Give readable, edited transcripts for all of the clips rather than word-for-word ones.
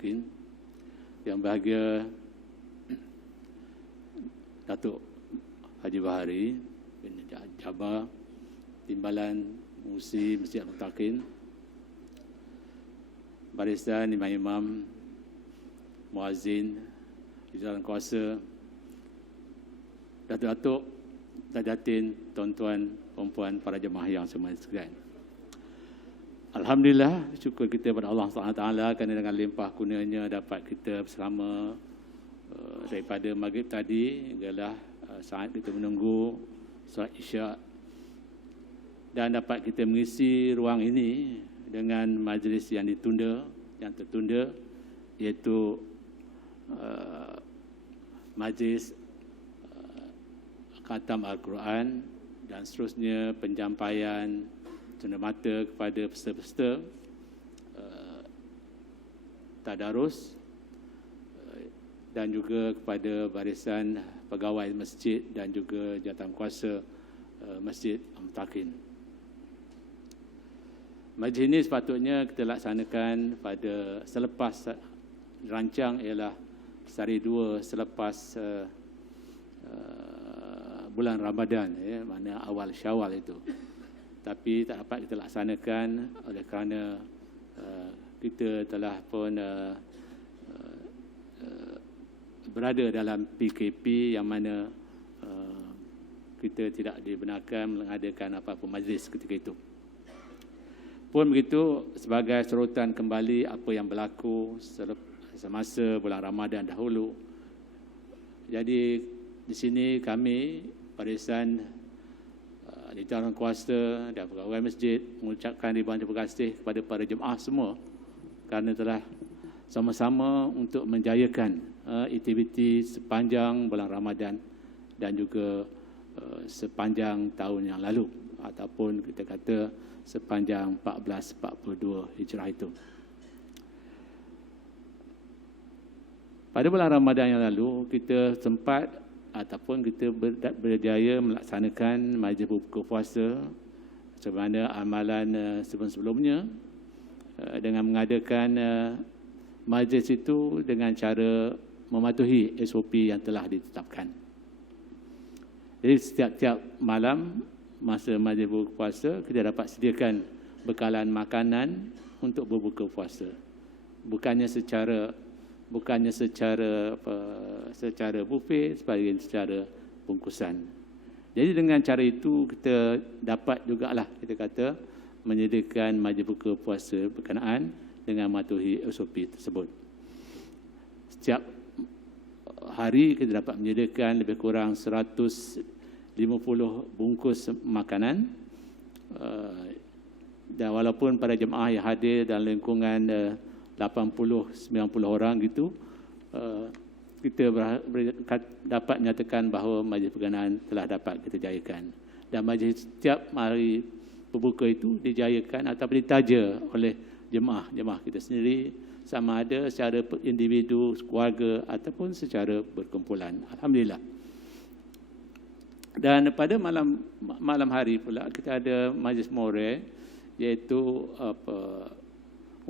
Mutakin. Yang bahagia Datuk Haji Bahari bin Jabar, Timbalan Musi Masjid Mutakin, barisan imam-imam, muazzin, jalan kuasa, datuk-datuk, datin, tuan-tuan, perempuan, para jemaah yang semua sekalian. Alhamdulillah, syukur kita kepada Allah SWT kerana dengan limpah kurnianya dapat kita bersama daripada maghrib tadi hinggalah saat kita menunggu solat Isyak, dan dapat kita mengisi ruang ini dengan majlis yang tertunda, iaitu majlis khatam Al-Quran dan seterusnya penyampaian cenderamata kepada peserta-peserta tadarus dan juga kepada barisan pegawai masjid dan juga jawatankuasa Masjid Mutakin. Majlis ini sepatutnya kita laksanakan pada selepas rancang ialah sehari dua selepas bulan Ramadan, ya, mana awal Syawal itu. Tapi tak dapat kita laksanakan oleh kerana kita telah pun berada dalam PKP yang mana kita tidak dibenarkan mengadakan apa-apa majlis ketika itu. Pun begitu, sebagai sorotan kembali apa yang berlaku semasa bulan Ramadan dahulu. Jadi di sini kami barisan di jalan kuasa dan pegawai masjid mengucapkan ribuan terima kasih kepada para jemaah semua kerana telah sama-sama untuk menjayakan aktiviti sepanjang bulan Ramadan dan juga sepanjang tahun yang lalu ataupun kita kata sepanjang 1442 Hijrah itu. Pada bulan Ramadan yang lalu kita sempat ataupun kita berjaya melaksanakan majlis berbuka puasa sebagaimana amalan sebelum-sebelumnya dengan mengadakan majlis itu dengan cara mematuhi SOP yang telah ditetapkan. Jadi setiap malam masa majlis berbuka puasa kita dapat sediakan bekalan makanan untuk berbuka puasa. Bukannya secara buffet, sebahagian secara bungkusan. Jadi dengan cara itu kita dapat jugalah kita kata menyediakan majlis buka puasa berkenaan dengan mematuhi SOP tersebut. Setiap hari kita dapat menyediakan lebih kurang 150 bungkus makanan, dan walaupun para jemaah yang hadir dalam lingkungan 80-90 orang gitu, kita dapat menyatakan bahawa majlis berkenaan telah dapat kita jayakan. Dan majlis setiap hari berbuka itu dijayakan atau ditaja oleh jemaah kita sendiri, sama ada secara individu, keluarga ataupun secara berkumpulan. Alhamdulillah. Dan pada malam hari pula kita ada majlis moral, iaitu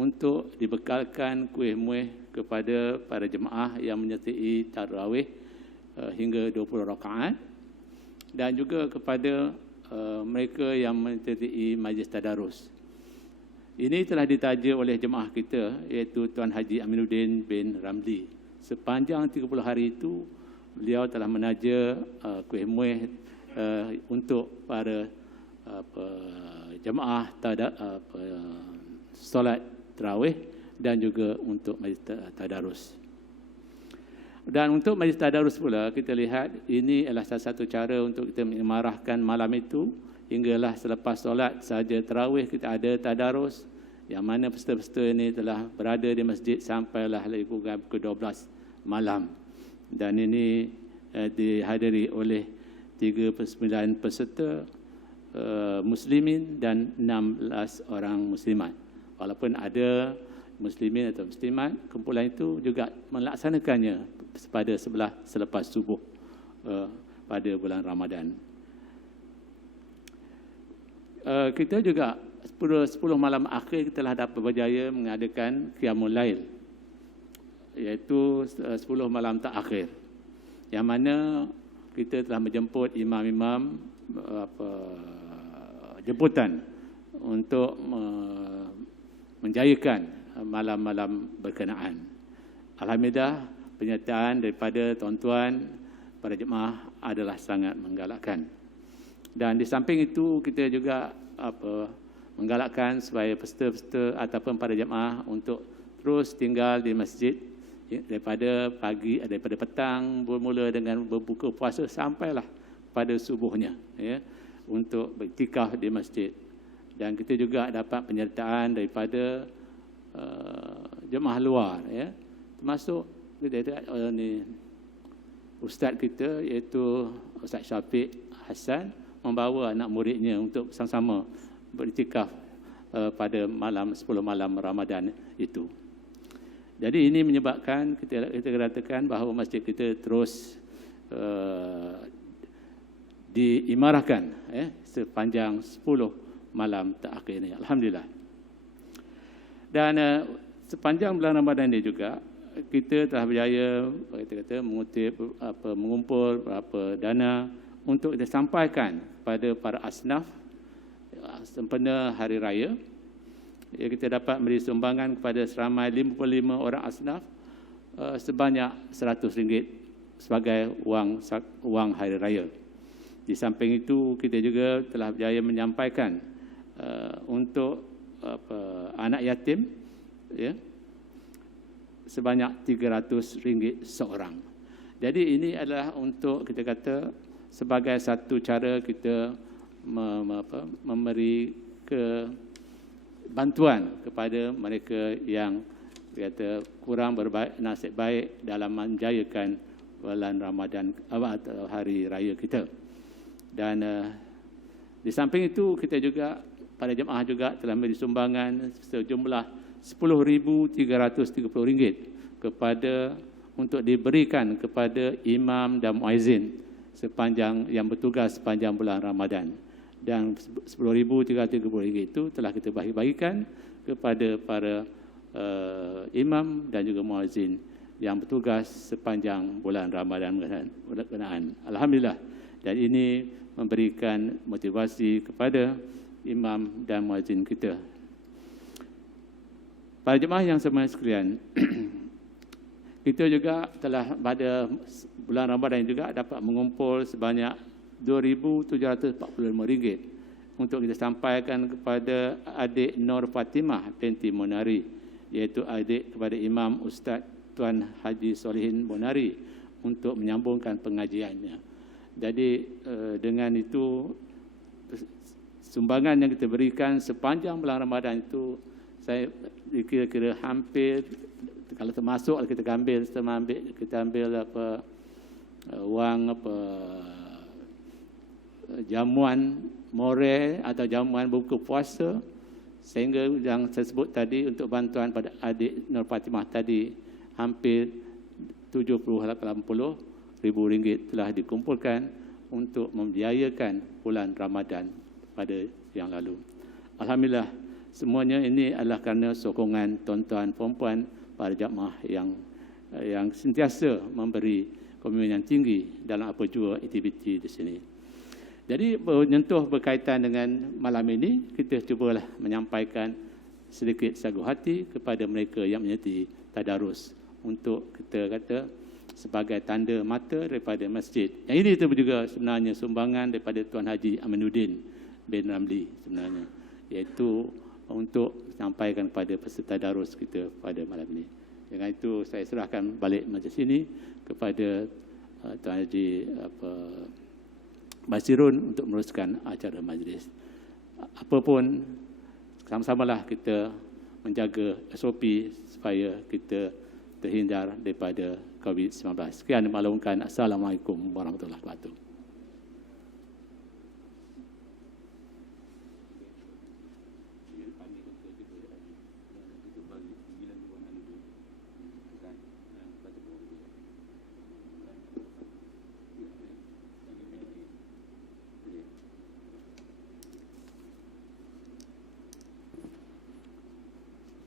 untuk dibekalkan kuih-muih kepada para jemaah yang menyertai tarawih hingga 20 rakaat dan juga kepada mereka yang menyertai majlis tadarus. Ini telah ditaja oleh jemaah kita, iaitu Tuan Haji Aminuddin bin Ramli. Sepanjang 30 hari itu beliau telah menaja kuih-muih untuk para jemaah solat tarawih dan juga untuk majlis tadarus. Dan untuk majlis tadarus pula kita lihat ini adalah salah satu cara untuk kita menyemarahkan malam itu hinggalah selepas solat saja tarawih kita ada tadarus, yang mana peserta-peserta ini telah berada di masjid sampailah pukul 12 malam. Dan ini dihadiri oleh 39 peserta muslimin dan 16 orang muslimat. Walaupun ada muslimin atau muslimat, kumpulan itu juga melaksanakannya pada selepas subuh pada bulan Ramadan. Kita juga 10 malam akhir kita telah dapat berjaya mengadakan Qiyamul Lail. iaitu 10 malam terakhir, yang mana kita telah menjemput imam-imam jemputan untuk menjayakan malam-malam berkenaan. Alhamdulillah, penyertaan daripada tuan-tuan para jemaah adalah sangat menggalakkan. Dan di samping itu, kita juga menggalakkan supaya peserta-peserta ataupun para jemaah untuk terus tinggal di masjid daripada pagi, daripada petang bermula dengan berbuka puasa sampailah pada subuhnya, ya, untuk beriktikaf di masjid. Dan kita juga dapat penyertaan daripada jemaah luar, ya, termasuk ustaz kita iaitu Ustaz Syafiq Hassan membawa anak muridnya untuk sama-sama beriktikaf pada malam 10 malam Ramadan itu. Jadi ini menyebabkan kita katakan bahawa masjid kita terus diimarahkan, sepanjang 10 malam terakhir ini. Alhamdulillah. Dan sepanjang bulan Ramadan ini juga kita telah berjaya mengumpul beberapa dana untuk kita sampaikan kepada para asnaf sempena hari raya. Kita dapat memberi sumbangan kepada seramai 55 orang asnaf sebanyak RM100 sebagai wang hari raya. Di samping itu, kita juga telah berjaya menyampaikan untuk anak yatim, ya, sebanyak RM300 seorang. Jadi ini adalah untuk kita kata sebagai satu cara kita memberi bantuan kepada mereka yang kata kurang nasib baik dalam menjayakan bulan Ramadan atau hari raya kita. Dan di samping itu, kita juga pada jemaah juga telah memberi sumbangan sejumlah RM10,330 untuk diberikan kepada imam dan muazzin yang bertugas sepanjang bulan Ramadan. Dan RM10,330 itu telah kita bagi-bagikan kepada para imam dan juga muazzin yang bertugas sepanjang bulan Ramadan berkenaan. Alhamdulillah. Dan ini memberikan motivasi kepada imam dan muazzin kita. Para jemaah yang semuanya sekalian, kita juga telah pada bulan Ramadan juga dapat mengumpul sebanyak RM2,745 untuk kita sampaikan kepada adik Nur Fatimah binti Monari, iaitu adik kepada Imam Ustaz Tuan Haji Solihin Monari, untuk menyambungkan pengajiannya. Jadi dengan itu, sumbangan yang kita berikan sepanjang bulan Ramadan itu, saya kira-kira hampir, kalau termasuk kita ambil wang jamuan moral atau jamuan buka puasa, sehingga yang saya sebut tadi untuk bantuan pada adik Nur Fatimah tadi, hampir RM70-80 telah dikumpulkan untuk membiayakan bulan Ramadan pada yang lalu. Alhamdulillah, semuanya ini adalah kerana sokongan tuan-tuan perempuan para jemaah yang sentiasa memberi komitmen yang tinggi dalam apa jua aktiviti di sini. Jadi menyentuh berkaitan dengan malam ini, kita cubalah menyampaikan sedikit sagu hati kepada mereka yang menyertai tadarus untuk kita kata sebagai tanda mata daripada masjid. Yang ini itu juga sebenarnya sumbangan daripada Tuan Haji Aminuddin bin Ramli sebenarnya, iaitu untuk sampaikan kepada peserta tadarus kita pada malam ini. Dengan itu saya serahkan balik majlis ini kepada Tuan Haji Basirun untuk meneruskan acara majlis. Apapun, sama-samalah kita menjaga SOP supaya kita terhindar daripada COVID-19. Sekian dimaklumkan. Assalamualaikum warahmatullahi wabarakatuh.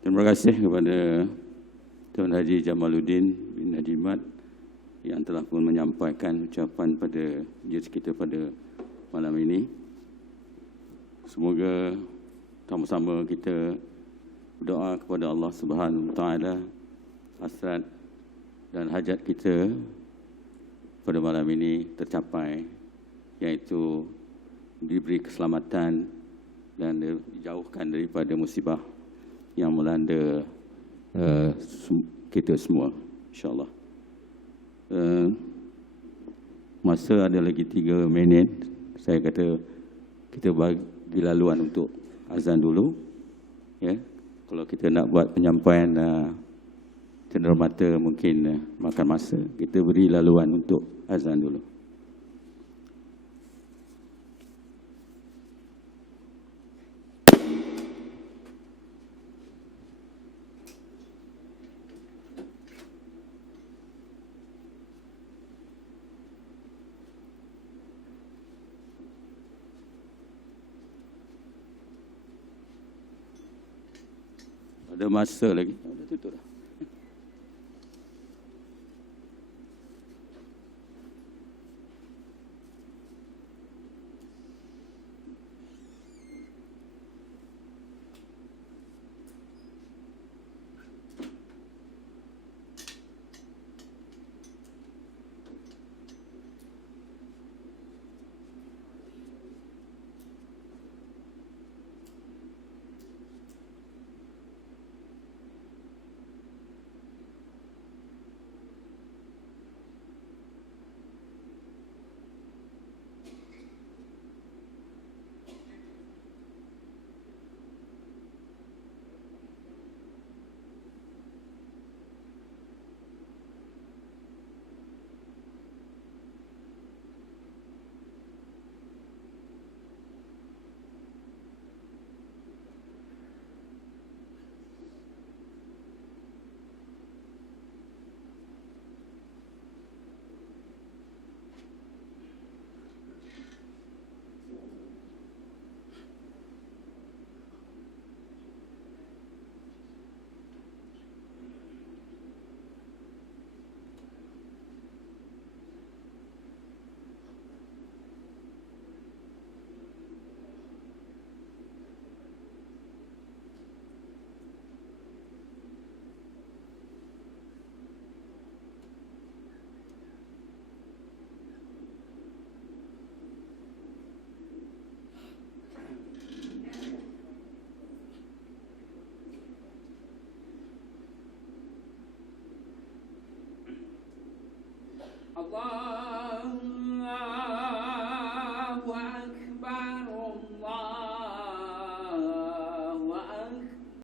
Terima kasih kepada Tuan Haji Jamaluddin bin Najimat yang telah pun menyampaikan ucapan pada majlis kita pada malam ini. Semoga sama-sama kita berdoa kepada Allah Subhanahu Wa Taala, hasrat dan hajat kita pada malam ini tercapai, iaitu diberi keselamatan dan dijauhkan daripada musibah yang melanda kita semua, insyaAllah. Masa ada lagi 3 minit, saya kata kita bagi laluan untuk azan dulu. Ya, kalau kita nak buat penyampaian cenderamata mungkin makan masa, kita beri laluan untuk azan dulu. Ada masa lagi. Dah tutup dah. Allah